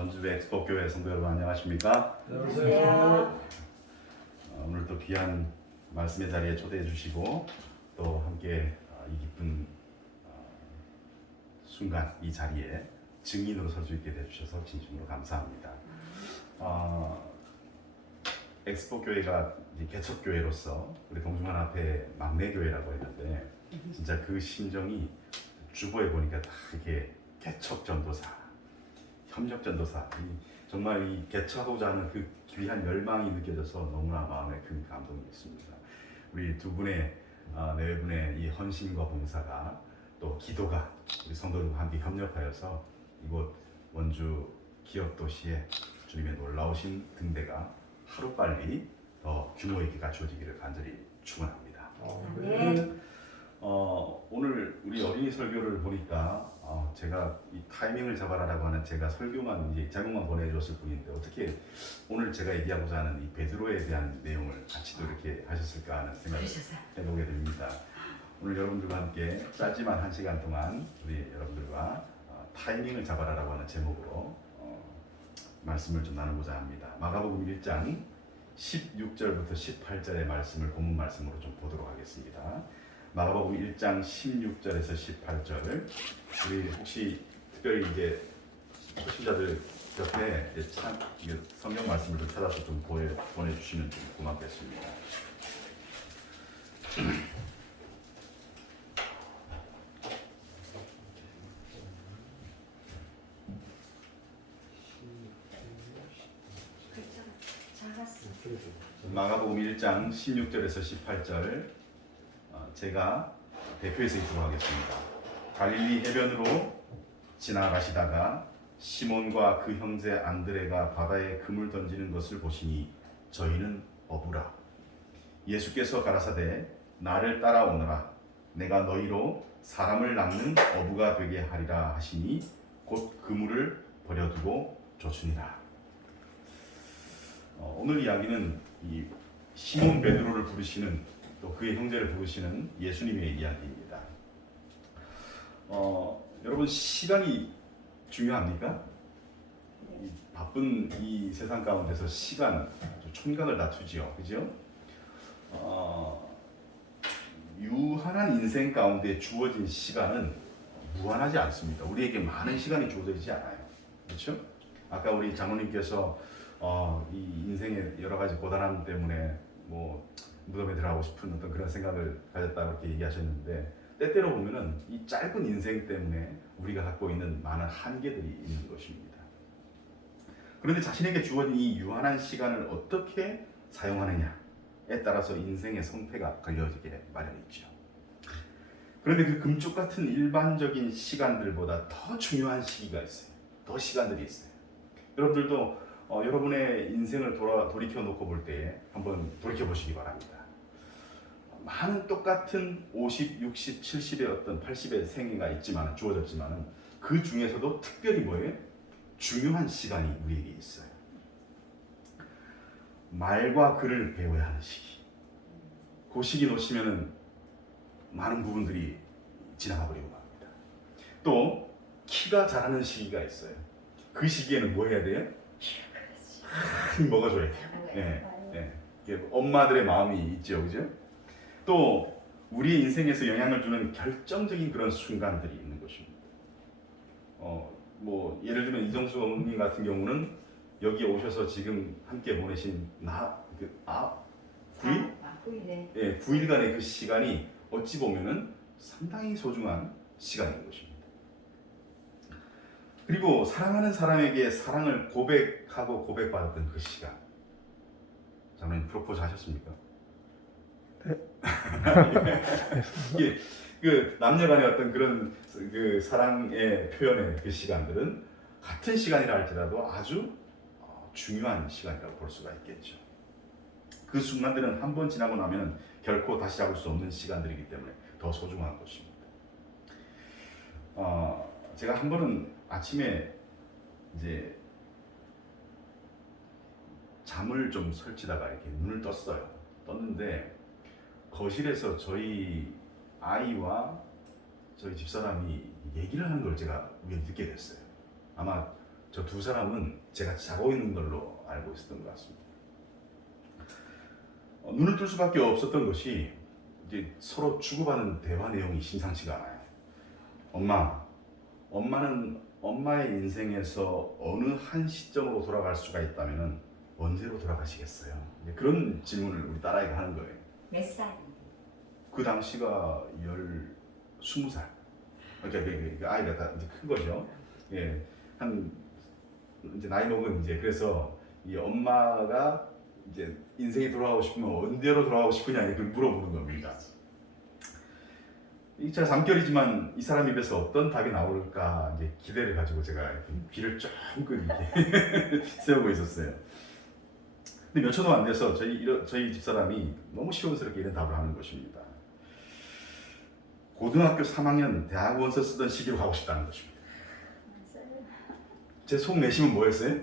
원주 엑스포 교회 성도 여러분 안녕하십니까? 안녕하세요. 오늘 또 귀한 말씀의 자리에 초대해 주시고 또 함께 이 기쁜 순간 이 자리에 증인으로 설 수 있게 해주셔서 진심으로 감사합니다. 엑스포 교회가 개척 교회로서 우리 동중한 앞에 막내 교회라고 했는데 진짜 그 심정이 주보에 보니까 다 이렇게 개척 전도사, 협력 전도사, 정말 이 개척하고자 하는 그 귀한 열망이 느껴져서 너무나 마음에 큰 감동이 있습니다. 우리 두 분의 네 분의 이 헌신과 봉사가 또 기도가 우리 성도들과 함께 협력하여서 이곳 원주 기업 도시에 주님의 놀라우신 등대가 하루빨리 더 규모 있게 갖추어지기를 간절히 축원합니다. 네. 오늘 우리 어린이 설교를 보니까 제가 이 타이밍을 잡아라라고 하는 제가 설교만 이제 제목만 보내줬을 뿐인데 어떻게 오늘 제가 얘기하고자 하는 이 베드로에 대한 내용을 같이 또 이렇게 하셨을까 하는 생각을 해보게 됩니다. 오늘 여러분들과 함께 짧지만 1시간 동안 우리 여러분들과 타이밍을 잡아라라고 하는 제목으로 말씀을 좀 나누고자 합니다. 마가복음 1장 16절부터 18절의 말씀을 본문 말씀으로 좀 보도록 하겠습니다. 마가복음 1장 16절에서 18절. 우리 혹시 특별히 이제 초신자들 옆에 성경 말씀을 좀 찾아서 좀 보내주시면 좀 고맙겠습니다. 마가복음 1장 16절에서 18절 제가 대표해서 읽도록 하겠습니다. 갈릴리 해변으로 지나가시다가 시몬과 그 형제 안드레가 바다에 금을 던지는 것을 보시니 저희는 어부라. 예수께서 가라사대 나를 따라오너라. 내가 너희로 사람을 낚는 어부가 되게 하리라 하시니 곧 그물을 버려두고 쫓으니라. 오늘 이야기는 이 시몬 베드로를 부르시는 또 그의 형제를 부르시는 예수님의 이야기입니다. 여러분 시간이 중요합니까? 이 바쁜 이 세상 가운데서 시간 총각을 다투지요, 그죠? 유한한 인생 가운데 주어진 시간은 무한하지 않습니다. 우리에게 많은 시간이 주어지지 않아요, 그렇죠? 아까 우리 장로님께서 이 인생의 여러 가지 고단함 때문에 뭐 무덤에 들어가고 싶은 어떤 그런 생각을 가졌다고 이렇게 얘기하셨는데 때때로 보면은 이 짧은 인생 때문에 우리가 갖고 있는 많은 한계들이 있는 것입니다. 그런데 자신에게 주어진 이 유한한 시간을 어떻게 사용하느냐에 따라서 인생의 성패가 걸려지게 마련이죠. 그런데 그 금쪽 같은 일반적인 시간들보다 더 중요한 시기가 있어요. 더 시간들이 있어요. 여러분들도 여러분의 인생을 돌이켜 놓고 볼 때 한번 돌이켜 보시기 바랍니다. 많은 똑같은 50, 60, 70의 어떤 80의 생애가 있지만 주어졌지만 그 중에서도 특별히 뭐예요? 중요한 시간이 우리에게 있어요. 말과 글을 배워야 하는 시기. 그 시기 놓치면은 많은 부분들이 지나가 버리고 맙니다. 또 키가 자라는 시기가 있어요. 그 시기에는 뭐 해야 돼요? 먹어줘야 돼요. 엄마들의 마음이 있죠, 그죠? 또 우리의 인생에서 영향을 주는 결정적인 그런 순간들이 있는 것입니다. 뭐 예를 들면 이정수 어머님 같은 경우는 여기 오셔서 지금 함께 보내신 9일? 9일간의 그 시간이 어찌 보면은 상당히 소중한 시간인 것입니다. 그리고 사랑하는 사람에게 사랑을 고백하고 고백받았던 그 시간. 장로님 프로포즈 하셨습니까? 네. 이게 그 남녀간의 어떤 그런 그 사랑의 표현의 그 시간들은 같은 시간이라 할지라도 아주 중요한 시간이라고 볼 수가 있겠죠. 그 순간들은 한 번 지나고 나면 결코 다시 잡을 수 없는 시간들이기 때문에 더 소중한 것입니다. 제가 한 번은 아침에 이제 잠을 좀 설치다가 이렇게 눈을 떴는데 거실에서 저희 아이와 저희 집사람이 얘기를 하는 걸 제가 우연히 듣게 됐어요. 아마 저 두 사람은 제가 자고 있는 걸로 알고 있었던 것 같습니다. 눈을 뜰 수밖에 없었던 것이 이제 서로 주고받는 대화 내용이 심상치가 않아요. 엄마는 엄마의 인생에서 어느 한 시점으로 돌아갈 수가 있다면 언제로 돌아가시겠어요? 이제 그런 질문을 우리 딸아이가 하는 거예요. 몇 살인데? 그 당시가 20살. 그러니까 그 아이가 다 이제 큰 거죠. 예, 한 이제 나이 먹은 이제 그래서 이 엄마가 이제 인생이 돌아가고 싶으면 언제로 돌아가고 싶으냐 이렇게 물어보는 겁니다. 이 제가 잠결이지만 이 사람 입에서 어떤 답이 나올까 이제 기대를 가지고 제가 이렇게 귀를 쫑긋 이렇게 세우고 있었어요. 근데 몇 초도 안 돼서 저희 집사람이 너무 시원스럽게 이런 답을 하는 것입니다. 고등학교 3학년 대학원서 쓰던 시기로 가고 싶다는 것입니다. 제 속 내심은 뭐였어요?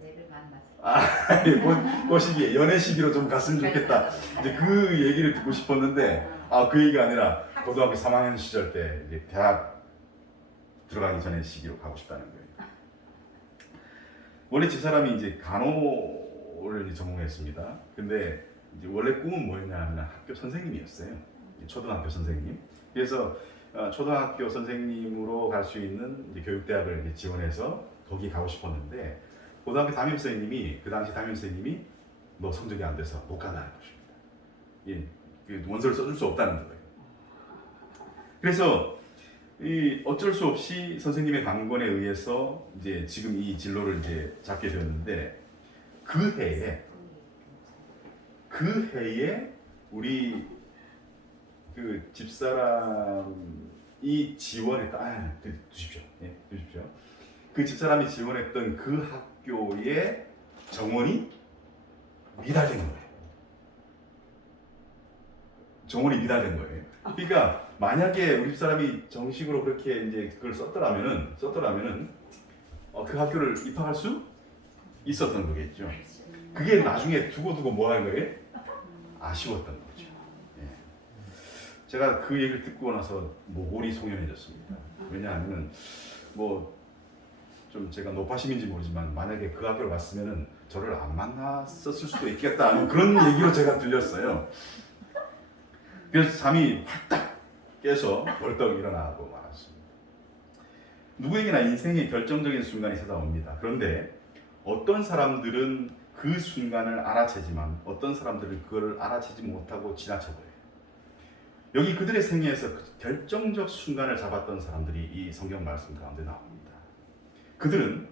내를 만났어. 그 시기에 연애 시기로 좀 갔으면 좋겠다. 이제 그 얘기를 듣고 싶었는데 그 얘기가 아니라 고등학교 3학년 시절 때 이제 대학 들어가기 전에 시기로 가고 싶다는 거예요. 원래 집사람이 이제 간호를 이제 전공했습니다. 근데 이제 원래 꿈은 뭐였냐면 학교 선생님이었어요. 초등학교 선생님. 그래서 초등학교 선생님으로 갈 수 있는 이제 교육대학을 이제 지원해서 거기 가고 싶었는데 고등학교 담임 선생님이 그 당시 담임 선생님이 너 성적이 안 돼서 못 간다는 것입니다. 예, 그 원서를 써줄 수 없다는 거예요. 그래서 어쩔 수 없이 선생님의 강권에 의해서 이제 지금 이 진로를 이제 잡게 되었는데 그 해에 우리 그 집사람이 지원했다. 두십시오. 예, 두십시오. 그 집사람이 지원했던 그 학교의 정원이 미달된 거예요. 정원이 미달된 거예요. 그러니까 만약에 우리 집사람이 정식으로 그렇게 이제 그걸 썼더라면은 그 학교를 입학할 수 있었던 거겠죠. 그게 나중에 두고 뭐 하는 거예요? 아쉬웠던 거죠. 예. 제가 그 얘기를 듣고 나서 모골이 송연해졌습니다. 왜냐하면 좀 제가 노파심인지 모르지만 만약에 그 학교를 갔으면은 저를 안 만났었을 수도 있겠다 그런 얘기로 제가 들렸어요. 그래서 잠이 확딱 깨서 벌떡 일어나고 말았습니다. 누구에게나 인생의 결정적인 순간이 찾아옵니다. 그런데 어떤 사람들은 그 순간을 알아채지만 어떤 사람들은 그걸 알아채지 못하고 지나쳐버려요. 여기 그들의 생애에서 결정적 순간을 잡았던 사람들이 이 성경 말씀 가운데 나옵니다. 그들은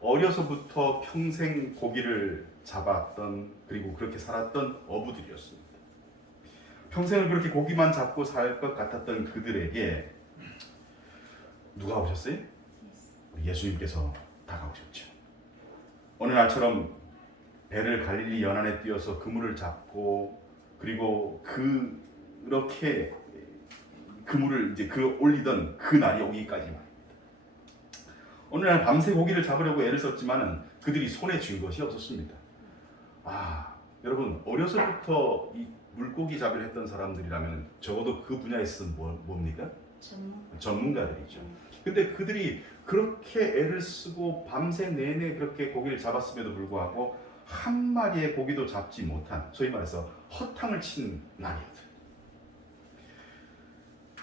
어려서부터 평생 고기를 잡았던 그리고 그렇게 살았던 어부들이었습니다. 평생을 그렇게 고기만 잡고 살 것 같았던 그들에게 누가 오셨어요? 우리 예수님께서 다가오셨죠. 어느 날처럼 배를 갈릴리 연안에 띄어서 그물을 잡고 그리고 그렇게 그물을 이제 올리던 그 날이 오기까지만 어느 날 밤새 고기를 잡으려고 애를 썼지만은 그들이 손에 쥔 것이 없었습니다. 여러분 어려서부터 이 물고기 잡이를 했던 사람들이라면 적어도 그 분야에 있어서 뭡니까? 전문가들이죠. 근데 그들이 그렇게 애를 쓰고 밤새 내내 그렇게 고기를 잡았음에도 불구하고 한 마리의 고기도 잡지 못한 소위 말해서 허탕을 친 날이었어요.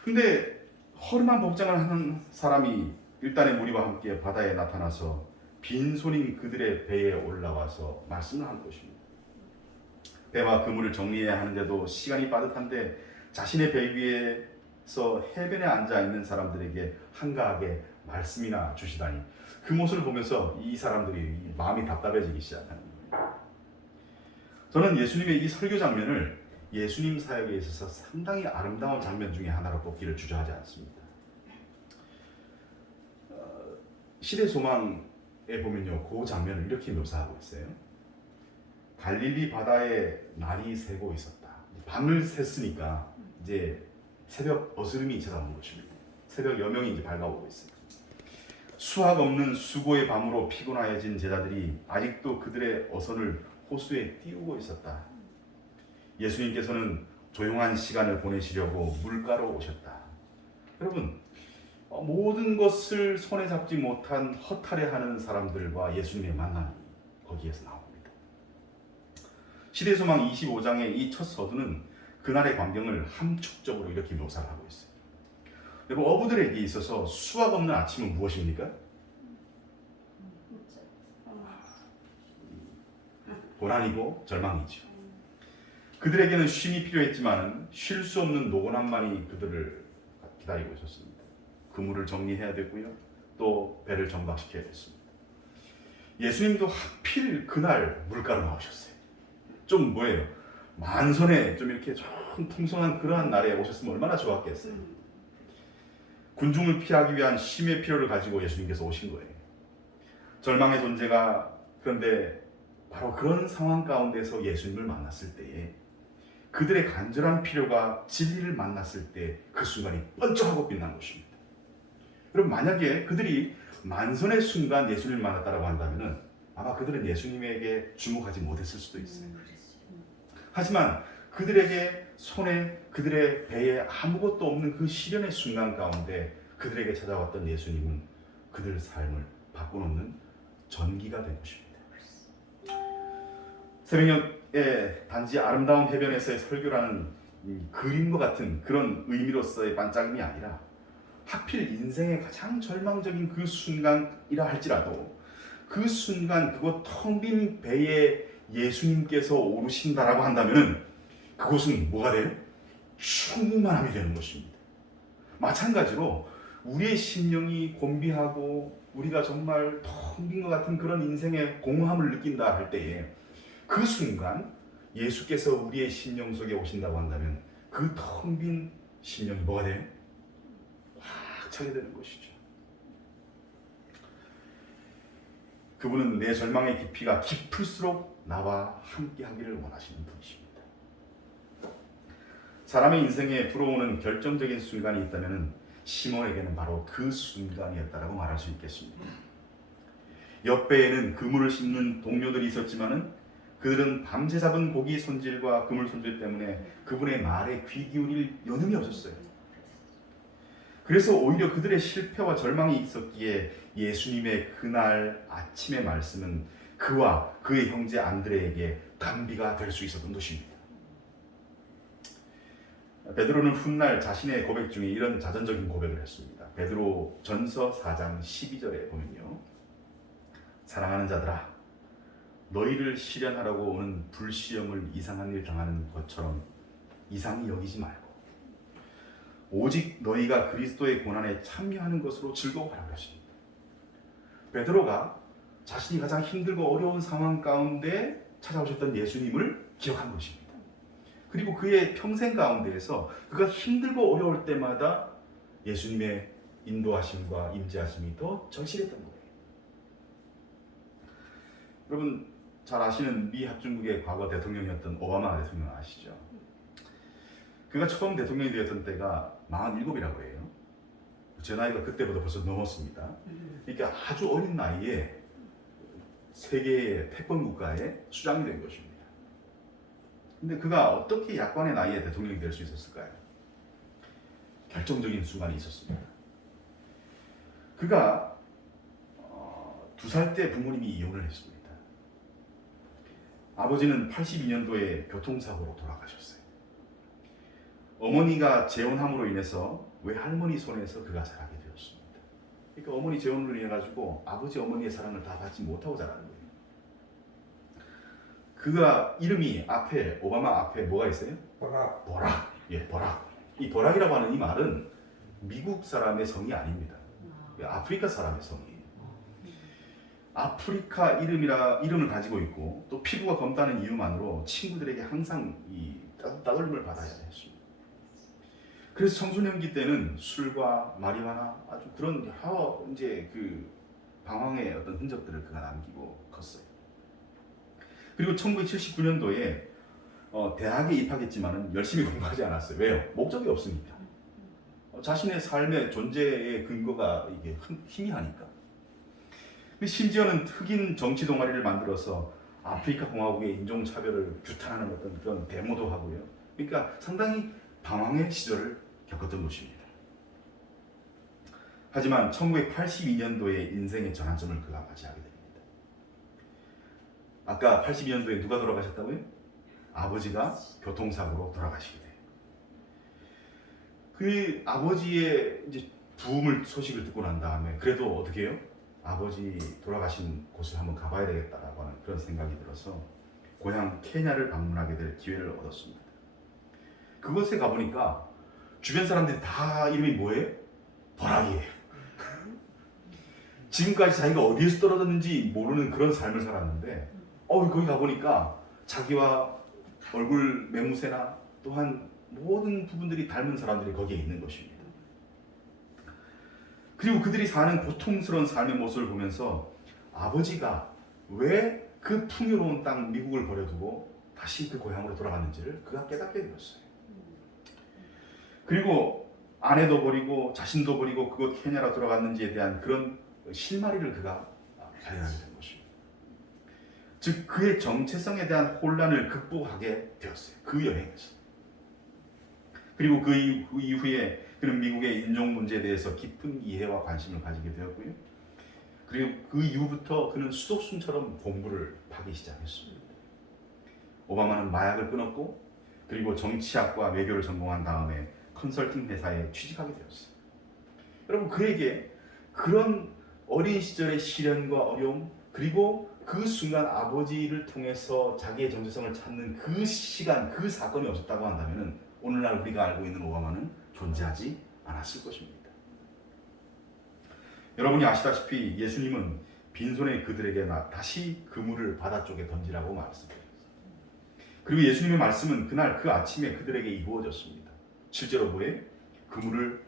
근데 허름한 복장을 하는 사람이 일단의 무리와 함께 바다에 나타나서 빈손인 그들의 배에 올라와서 말씀을 한 것입니다. 배와 그물을 정리해야 하는데도 시간이 빠듯한데 자신의 배 위에서 해변에 앉아 있는 사람들에게 한가하게 말씀이나 주시다니 그 모습을 보면서 이 사람들이 마음이 답답해지기 시작하는 거예요. 저는 예수님의 이 설교 장면을 예수님 사역에 있어서 상당히 아름다운 장면 중에 하나로 꼽기를 주저하지 않습니다. 시대 소망에 보면요, 그 장면을 이렇게 묘사하고 있어요. 갈릴리 바다에 날이 새고 있었다. 밤을 샜으니까 이제 새벽 어스름이 찾아오는 것입니다. 새벽 여명이 이제 밝아오고 있어요. 수학 없는 수고의 밤으로 피곤하여진 제자들이 아직도 그들의 어선을 호수에 띄우고 있었다. 예수님께서는 조용한 시간을 보내시려고 물가로 오셨다. 여러분, 모든 것을 손에 잡지 못한 허탈해하는 사람들과 예수님의 만남이 거기에서 나옵니다. 시대소망 25장의 이 첫 서두는 그날의 광경을 함축적으로 이렇게 묘사를 하고 있어요. 여러분, 어부들에게 있어서 수확 없는 아침은 무엇입니까? 고난이고 절망이죠. 그들에게는 쉼이 필요했지만 쉴 수 없는 노곤함만이 그들을 기다리고 있었습니다. 그물을 정리해야 되고요. 또 배를 정박시켜야 됐습니다. 예수님도 하필 그날 물가로 나오셨어요. 좀 뭐예요? 만선에 좀 이렇게 좀 풍성한 그러한 날에 오셨으면 얼마나 좋았겠어요. 군중을 피하기 위한 쉼의 필요를 가지고 예수님께서 오신 거예요. 절망의 존재가 그런데 바로 그런 상황 가운데서 예수님을 만났을 때에 그들의 간절한 필요가 진리를 만났을 때 그 순간이 번쩍하고 빛난 것입니다. 여러분, 만약에 그들이 만선의 순간 예수님을 만났다고 한다면 아마 그들은 예수님에게 주목하지 못했을 수도 있어요. 하지만 그들에게 손에, 그들의 배에 아무것도 없는 그 시련의 순간 가운데 그들에게 찾아왔던 예수님은 그들 삶을 바꿔놓는 전기가 된 것입니다. 새벽녘에 단지 아름다운 해변에서의 설교라는 그림과 같은 그런 의미로서의 반짝임이 아니라 하필 인생의 가장 절망적인 그 순간이라 할지라도 그 순간 그곳 텅 빈 배에 예수님께서 오르신다라고 한다면 그곳은 뭐가 돼요? 충만함이 되는 것입니다. 마찬가지로 우리의 심령이 곤비하고 우리가 정말 텅 빈 것 같은 그런 인생의 공허함을 느낀다 할 때에 그 순간 예수께서 우리의 심령 속에 오신다고 한다면 그 텅 빈 심령이 뭐가 돼요? 확 차게 되는 것이죠. 그분은 내 절망의 깊이가 깊을수록 나와 함께 하기를 원하시는 분이십니다. 사람의 인생에 불어오는 결정적인 순간이 있다면 시몬에게는 바로 그 순간이었다라고 말할 수 있겠습니다. 옆배에는 그물을 싣는 동료들이 있었지만은 그들은 밤새 잡은 고기 손질과 그물 손질 때문에 그분의 말에 귀 기울일 여념이 없었어요. 그래서 오히려 그들의 실패와 절망이 있었기에 예수님의 그날 아침의 말씀은 그와 그의 형제 안드레에게 단비가 될 수 있었던 것입니다. 베드로는 훗날 자신의 고백 중에 이런 자전적인 고백을 했습니다. 베드로 전서 4장 12절에 보면요, 사랑하는 자들아, 너희를 시련하라고 오는 불시험을 이상한 일 당하는 것처럼 이상히 여기지 말고 오직 너희가 그리스도의 고난에 참여하는 것으로 즐거워하라 그러십니다. 베드로가 자신이 가장 힘들고 어려운 상황 가운데 찾아오셨던 예수님을 기억한 것입니다. 그리고 그의 평생 가운데에서 그가 힘들고 어려울 때마다 예수님의 인도하심과 임재하심이 더 절실했던 거예요. 여러분 잘 아시는 미 합중국의 과거 대통령이었던 오바마 대통령 아시죠? 그가 처음 대통령이 되었던 때가 47이라고 해요. 제 나이가 그때보다 벌써 넘었습니다. 그러니까 아주 어린 나이에 세계의 패권 국가의 수장이 된 것입니다. 근데 그가 어떻게 약관의 나이에 대통령이 될 수 있었을까요? 결정적인 순간이 있었습니다. 그가 2살 때 부모님이 이혼을 했습니다. 아버지는 82년도에 교통사고로 돌아가셨어요. 어머니가 재혼함으로 인해서 외할머니 손에서 그가 자라게 되었습니다. 그러니까 어머니 재혼으로 인해 가지고 아버지 어머니의 사랑을 다 받지 못하고 자라는 거예요. 그가 이름이 앞에 오바마 앞에 뭐가 있어요? 보락. 보락. 예, 보락. 이 보락이라고 하는 이 말은 미국 사람의 성이 아닙니다. 아프리카 사람의 성이에요. 아프리카 이름을 가지고 있고 또 피부가 검다는 이유만으로 친구들에게 항상 이 따돌림을 받아야 했습니다. 그래서 청소년기 때는 술과 마리화나 아주 그런 여러 이제 그 방황의 어떤 흔적들을 그가 남기고 컸어요. 그리고 1979년도에 대학에 입학했지만은 열심히 공부하지 않았어요. 왜요? 목적이 없으니까. 자신의 삶의 존재의 근거가 이게 희미하니까. 심지어는 흑인 정치 동아리를 만들어서 아프리카 공화국의 인종 차별을 규탄하는 어떤 그런 데모도 하고요. 그러니까 상당히 방황의 시절을 겪었던 것입니다. 하지만 1982년도에 인생의 전환점을 그가 맞이하게 됩니다. 아까 82년도에 누가 돌아가셨다고요? 아버지가 교통사고로 돌아가시게 돼요. 그 아버지의 이제 부흥을 소식을 듣고 난 다음에 그래도 어떻게 해요? 아버지 돌아가신 곳을 한번 가봐야 되겠다라고 하는 그런 생각이 들어서 고향 케냐를 방문하게 될 기회를 얻었습니다. 그곳에 가보니까 주변 사람들이 다 이름이 뭐예요? 버락이에요. 지금까지 자기가 어디에서 떨어졌는지 모르는 그런 삶을 살았는데 거기 가보니까 자기와 얼굴 매무새나 또한 모든 부분들이 닮은 사람들이 거기에 있는 것입니다. 그리고 그들이 사는 고통스러운 삶의 모습을 보면서 아버지가 왜 그 풍요로운 땅 미국을 버려두고 다시 그 고향으로 돌아갔는지를 그가 깨닫게 되었어요. 그리고 아내도 버리고 자신도 버리고 그곳 케냐로 돌아갔는지에 대한 그런 실마리를 그가 발견하게 된 것입니다. 즉 그의 정체성에 대한 혼란을 극복하게 되었어요. 그 여행에서. 그리고 그 이후에 그는 미국의 인종 문제에 대해서 깊은 이해와 관심을 가지게 되었고요. 그리고 그 이후부터 그는 수도순처럼 공부를 하기 시작했습니다. 오바마는 마약을 끊었고 그리고 정치학과 외교를 전공한 다음에 컨설팅 회사에 취직하게 되었어요. 여러분 그에게 그런 어린 시절의 시련과 어려움 그리고 그 순간 아버지를 통해서 자기의 정체성을 찾는 그 시간, 그 사건이 없었다고 한다면 오늘날 우리가 알고 있는 오바마는 존재하지 않았을 것입니다. 여러분이 아시다시피 예수님은 빈손의 그들에게 다시 그물을 바다 쪽에 던지라고 말씀드렸습니다. 그리고 예수님의 말씀은 그날 그 아침에 그들에게 이루어졌습니다. 실제로 뭐예요? 그물을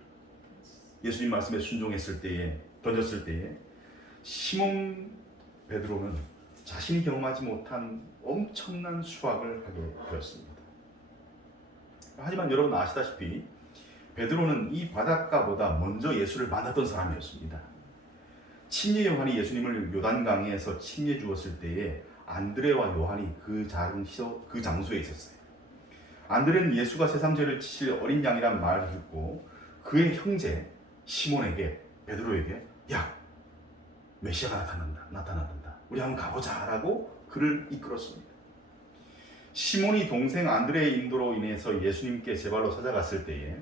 예수님 말씀에 순종했을 때에 던졌을 때에 시몬 베드로는 자신이 경험하지 못한 엄청난 수확을 하게 되었습니다. 하지만 여러분 아시다시피 베드로는 이 바닷가보다 먼저 예수를 만났던 사람이었습니다. 침례 요한이 예수님을 요단강에서 침례 주었을 때에 안드레와 요한이 그 장소에 있었어요. 안드레는 예수가 세상 죄를 지실 어린 양이란 말을 듣고 그의 형제 시몬에게 베드로에게 야 메시아가 나타난다. 우리 한번 가보자라고 그를 이끌었습니다. 시몬이 동생 안드레의 인도로 인해서 예수님께 제 발로 찾아갔을 때에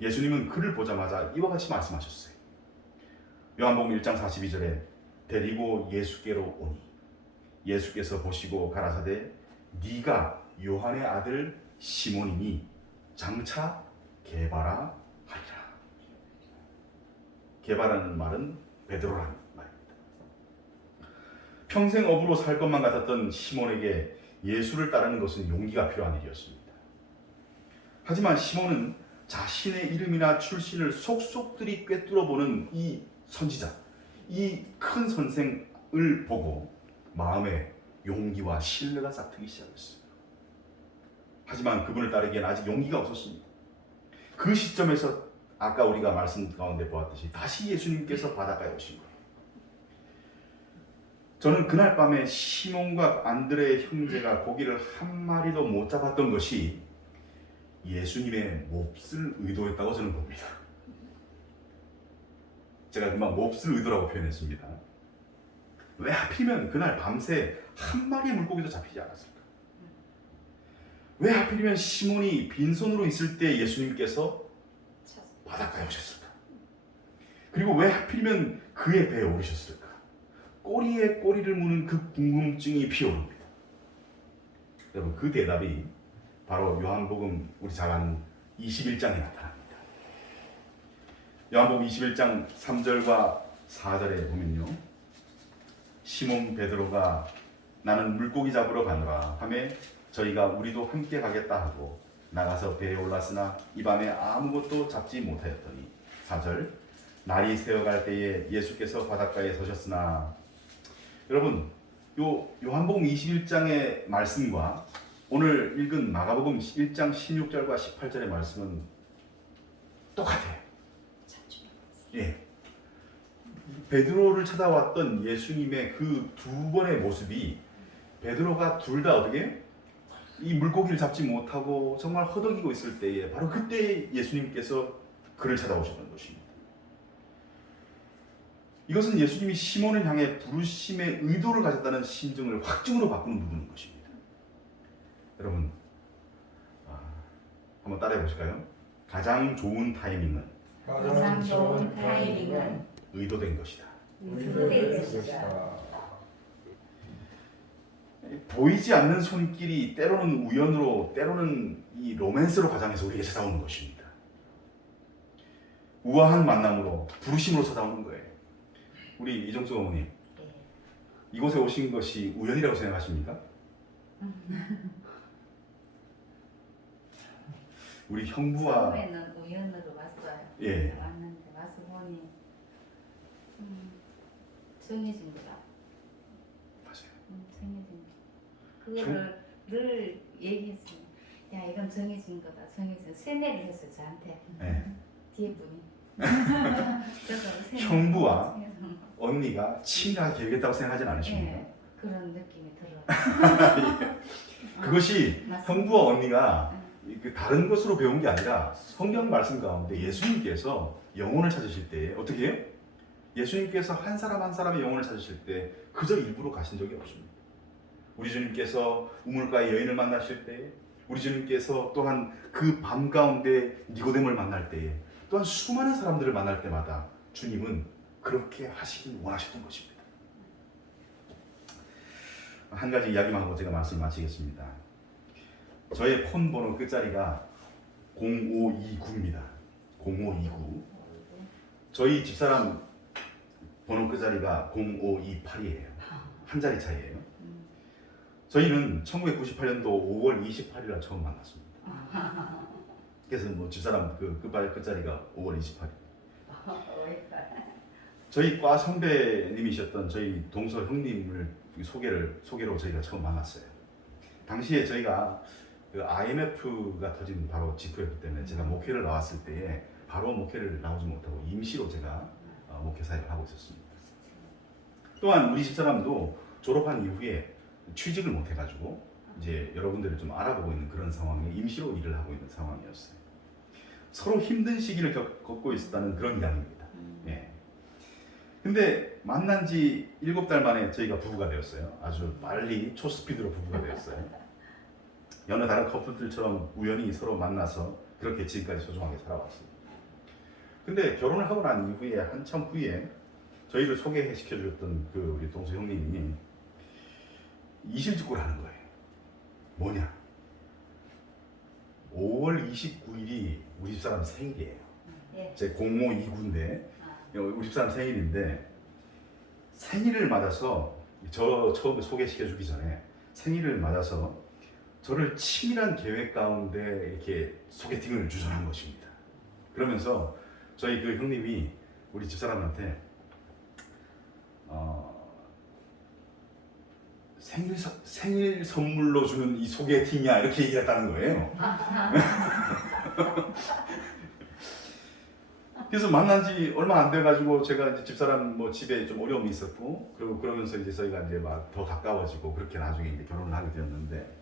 예수님은 그를 보자마자 이와 같이 말씀하셨어요. 요한복음 1장 42절에 데리고 예수께로 오니 예수께서 보시고 가라사대 네가 요한의 아들 시몬이니 장차 게바라 하리라. 게바라는 말은 베드로라는 말입니다. 평생 어부로 살 것만 같았던 시몬에게 예수를 따르는 것은 용기가 필요한 일이었습니다. 하지만 시몬은 자신의 이름이나 출신을 속속들이 꿰뚫어보는 이 선지자, 이 큰 선생을 보고 마음에 용기와 신뢰가 싹트기 시작했어요. 하지만 그분을 따르기에는 아직 용기가 없었습니다. 그 시점에서 아까 우리가 말씀 가운데 보았듯이 다시 예수님께서 바닷가에 오신 거예요. 저는 그날 밤에 시몬과 안드레의 형제가 고기를 한 마리도 못 잡았던 것이 예수님의 몹쓸 의도였다고 저는 봅니다. 제가 금방 몹쓸 의도라고 표현했습니다. 왜 하필이면 그날 밤새 한 마리의 물고기도 잡히지 않았을까? 왜 하필이면 시몬이 빈손으로 있을 때 예수님께서 바닷가에 오셨을까? 그리고 왜 하필이면 그의 배에 오르셨을까? 꼬리에 꼬리를 무는 그 궁금증이 피어오릅니다. 여러분 그 대답이 바로 요한복음 우리 잘 아는 21장에 나타납니다. 요한복음 21장 3절과 4절에 보면요. 시몬 베드로가 나는 물고기 잡으러 가노라 하며 저희가 우리도 함께 가겠다 하고 나가서 배에 올랐으나 이 밤에 아무것도 잡지 못하였더니 4절 날이 새어갈 때에 예수께서 바닷가에 서셨으나 여러분 요한복음 21장의 말씀과 오늘 읽은 마가복음 1장 16절과 18절의 말씀은 똑같아요. 예. 베드로를 찾아왔던 예수님의 그 두 번의 모습이 베드로가 둘 다 어떻게 이 물고기를 잡지 못하고 정말 허덕이고 있을 때에 바로 그때 예수님께서 그를 찾아오셨던 것입니다. 이것은 예수님이 시몬을 향해 부르심의 의도를 가졌다는 심증을 확증으로 바꾸는 부분인 것입니다. 여러분, 한번 따라해 보실까요? 가장 좋은 타이밍은 가장 좋은 타이밍은 의도된 것이다. 의도된 것이다. 보이지 않는 손길이 때로는 우연으로, 때로는 이 로맨스로 가장해서 우리에게 찾아오는 것입니다. 우아한 만남으로, 부르심으로 찾아오는 거예요. 우리 이정수 어머님, 예. 이곳에 오신 것이 우연이라고 생각하십니까? 우리 형부와 처음에는 우연으로 왔어요. 예. 왔는데 와서 보니 정해진 거다. 맞아요. 정해진 거. 그거를 늘 얘기했어요. 야, 이건 정해진 거다. 정해진. 세뇌를 했어요, 저한테. 예. 뒤에 분이. 그래서 형부와 언니가 친하게 계획했다고 생각하진 않으십니까? 예, 그런 느낌이 들어요. 그것이 맞습니다. 형부와 언니가 그 다른 것으로 배운 게 아니라 성경 말씀 가운데 예수님께서 영혼을 찾으실 때 어떻게 해요? 예수님께서 한 사람 한 사람의 영혼을 찾으실 때 그저 일부러 가신 적이 없습니다. 우리 주님께서 우물가의 여인을 만나실 때, 우리 주님께서 또한 그 밤 가운데 니고데모를 만날 때에, 또한 수많은 사람들을 만날 때마다 주님은 그렇게 하시길 원하셨던 것입니다. 한 가지 이야기만 하고 제가 말씀을 마치겠습니다. 저의 폰 번호 끝자리가 0529입니다. 0529. 저희 집사람 번호 끝자리가 0528이에요. 한 자리 차이예요. 저희는 1998년도 5월 28일날 처음 만났습니다. 그래서 뭐 집사람 그 끝자리가 5월 28일. 저희 과 선배님이셨던 저희 동서 형님을 소개로 저희가 처음 만났어요. 당시에 저희가 그 IMF가 터진 바로 직후였기 때문에 제가 목회를 나왔을 때에 바로 목회를 나오지 못하고 임시로 제가 목회 사역을 하고 있었습니다. 또한 우리 집사람도 졸업한 이후에 취직을 못 해가지고 이제 여러분들을 좀 알아보고 있는 그런 상황에 임시로 일을 하고 있는 상황이었어요. 서로 힘든 시기를 겪고 있었다는 그런 이야기입니다. 예. 근데 만난 지 7달 만에 저희가 부부가 되었어요. 아주 빨리 초스피드로 부부가 되었어요. 여느 다른 커플들처럼 우연히 서로 만나서 그렇게 지금까지 소중하게 살아왔습니다. 근데 결혼을 하고 난 이후에 한참 후에 저희를 소개시켜 주셨던 그 우리 동서 형님이 이실직고를 하는 거예요. 뭐냐? 5월 29일이 우리 집사람 생일이에요. 예. 제 0529인데 우리 집사람 생일인데 생일을 맞아서 저 처음에 소개시켜 주기 전에 생일을 맞아서 저를 치밀한 계획 가운데 이렇게 소개팅을 주선한 것입니다. 그러면서 저희 그 형님이 우리 집사람한테 생일 선물로 주는 이 소개팅이야 이렇게 얘기했다는 거예요. 그래서 만난 지 얼마 안 돼가지고 제가 이제 집사람 뭐 집에 좀 어려움이 있었고 그리고 그러면서 이제 저희가 이제 막 더 가까워지고 그렇게 나중에 이제 결혼을 하게 되었는데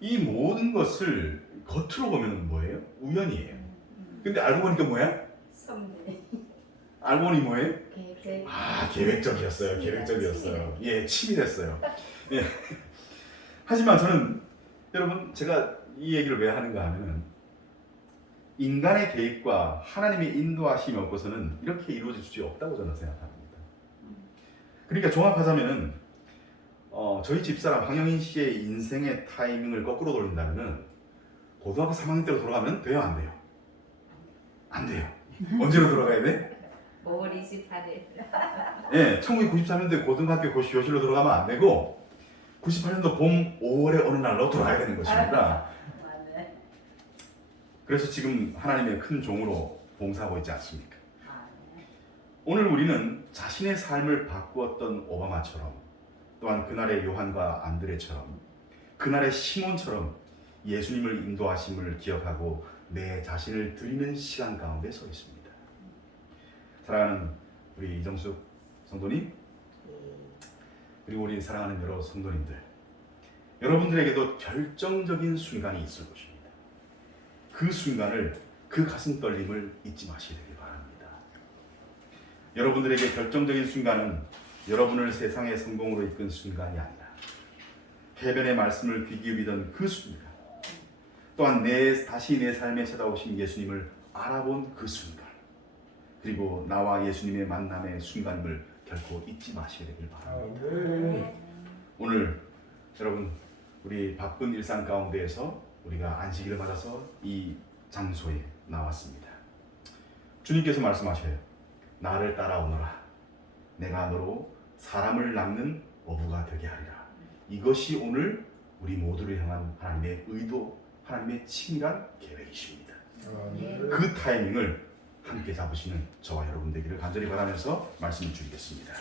이 모든 것을 겉으로 보면 뭐예요? 우연이에요. 근데 알고 보니까 뭐야? 섭리. 알고 보니 뭐예요? 계획. 계획적이었어요. 계획적이었어요. 예, 치밀했어요. 예. 하지만 저는 여러분 제가 이 얘기를 왜 하는가 하면은 인간의 계획과 하나님의 인도하심이 없고서는 이렇게 이루어질 수 없다고 저는 생각합니다. 그러니까 종합하자면은 저희 집사람 황영인 씨의 인생의 타이밍을 거꾸로 돌린다면은 고등학교 3학년 때로 돌아가면 돼요, 안 돼요? 안 돼요. 언제로 돌아가야 돼? 5월 28일. 예, 1993년도에 고등학교 교실로 들어가면 안 되고 98년도 봄 5월의 어느 날로 돌아가야 되는 것입니다. 맞네. 그래서 지금 하나님의 큰 종으로 봉사하고 있지 않습니까? 네. 오늘 우리는 자신의 삶을 바꾸었던 오바마처럼 또한 그날의 요한과 안드레처럼 그날의 시몬처럼 예수님을 인도하심을 기억하고 내 자신을 드리는 시간 가운데 서 있습니다. 사랑하는 우리 이정숙 성도님 그리고 우리 사랑하는 여러 성도님들 여러분들에게도 결정적인 순간이 있을 것입니다. 그 순간을 그 가슴 떨림을 잊지 마시기 바랍니다. 여러분들에게 결정적인 순간은 여러분을 세상의 성공으로 이끈 순간이 아니라 해변의 말씀을 귀 기울이던 그 순간, 또한 다시 내 삶에 찾아오신 예수님을 알아본 그 순간, 그리고 나와 예수님의 만남의 순간임을 결코 잊지 마시게 되길 바랍니다. 오늘 여러분, 우리 바쁜 일상 가운데에서 우리가 안식일을 맞아서 이 장소에 나왔습니다. 주님께서 말씀하셔요. 나를 따라오너라. 내가 너로 사람을 낳는 어부가 되게 하리라. 이것이 오늘 우리 모두를 향한 하나님의 의도, 하나님의 치밀한 계획이십니다. 그 타이밍을 함께 잡으시는 저와 여러분 되기를 간절히 바라면서 말씀을 드리겠습니다.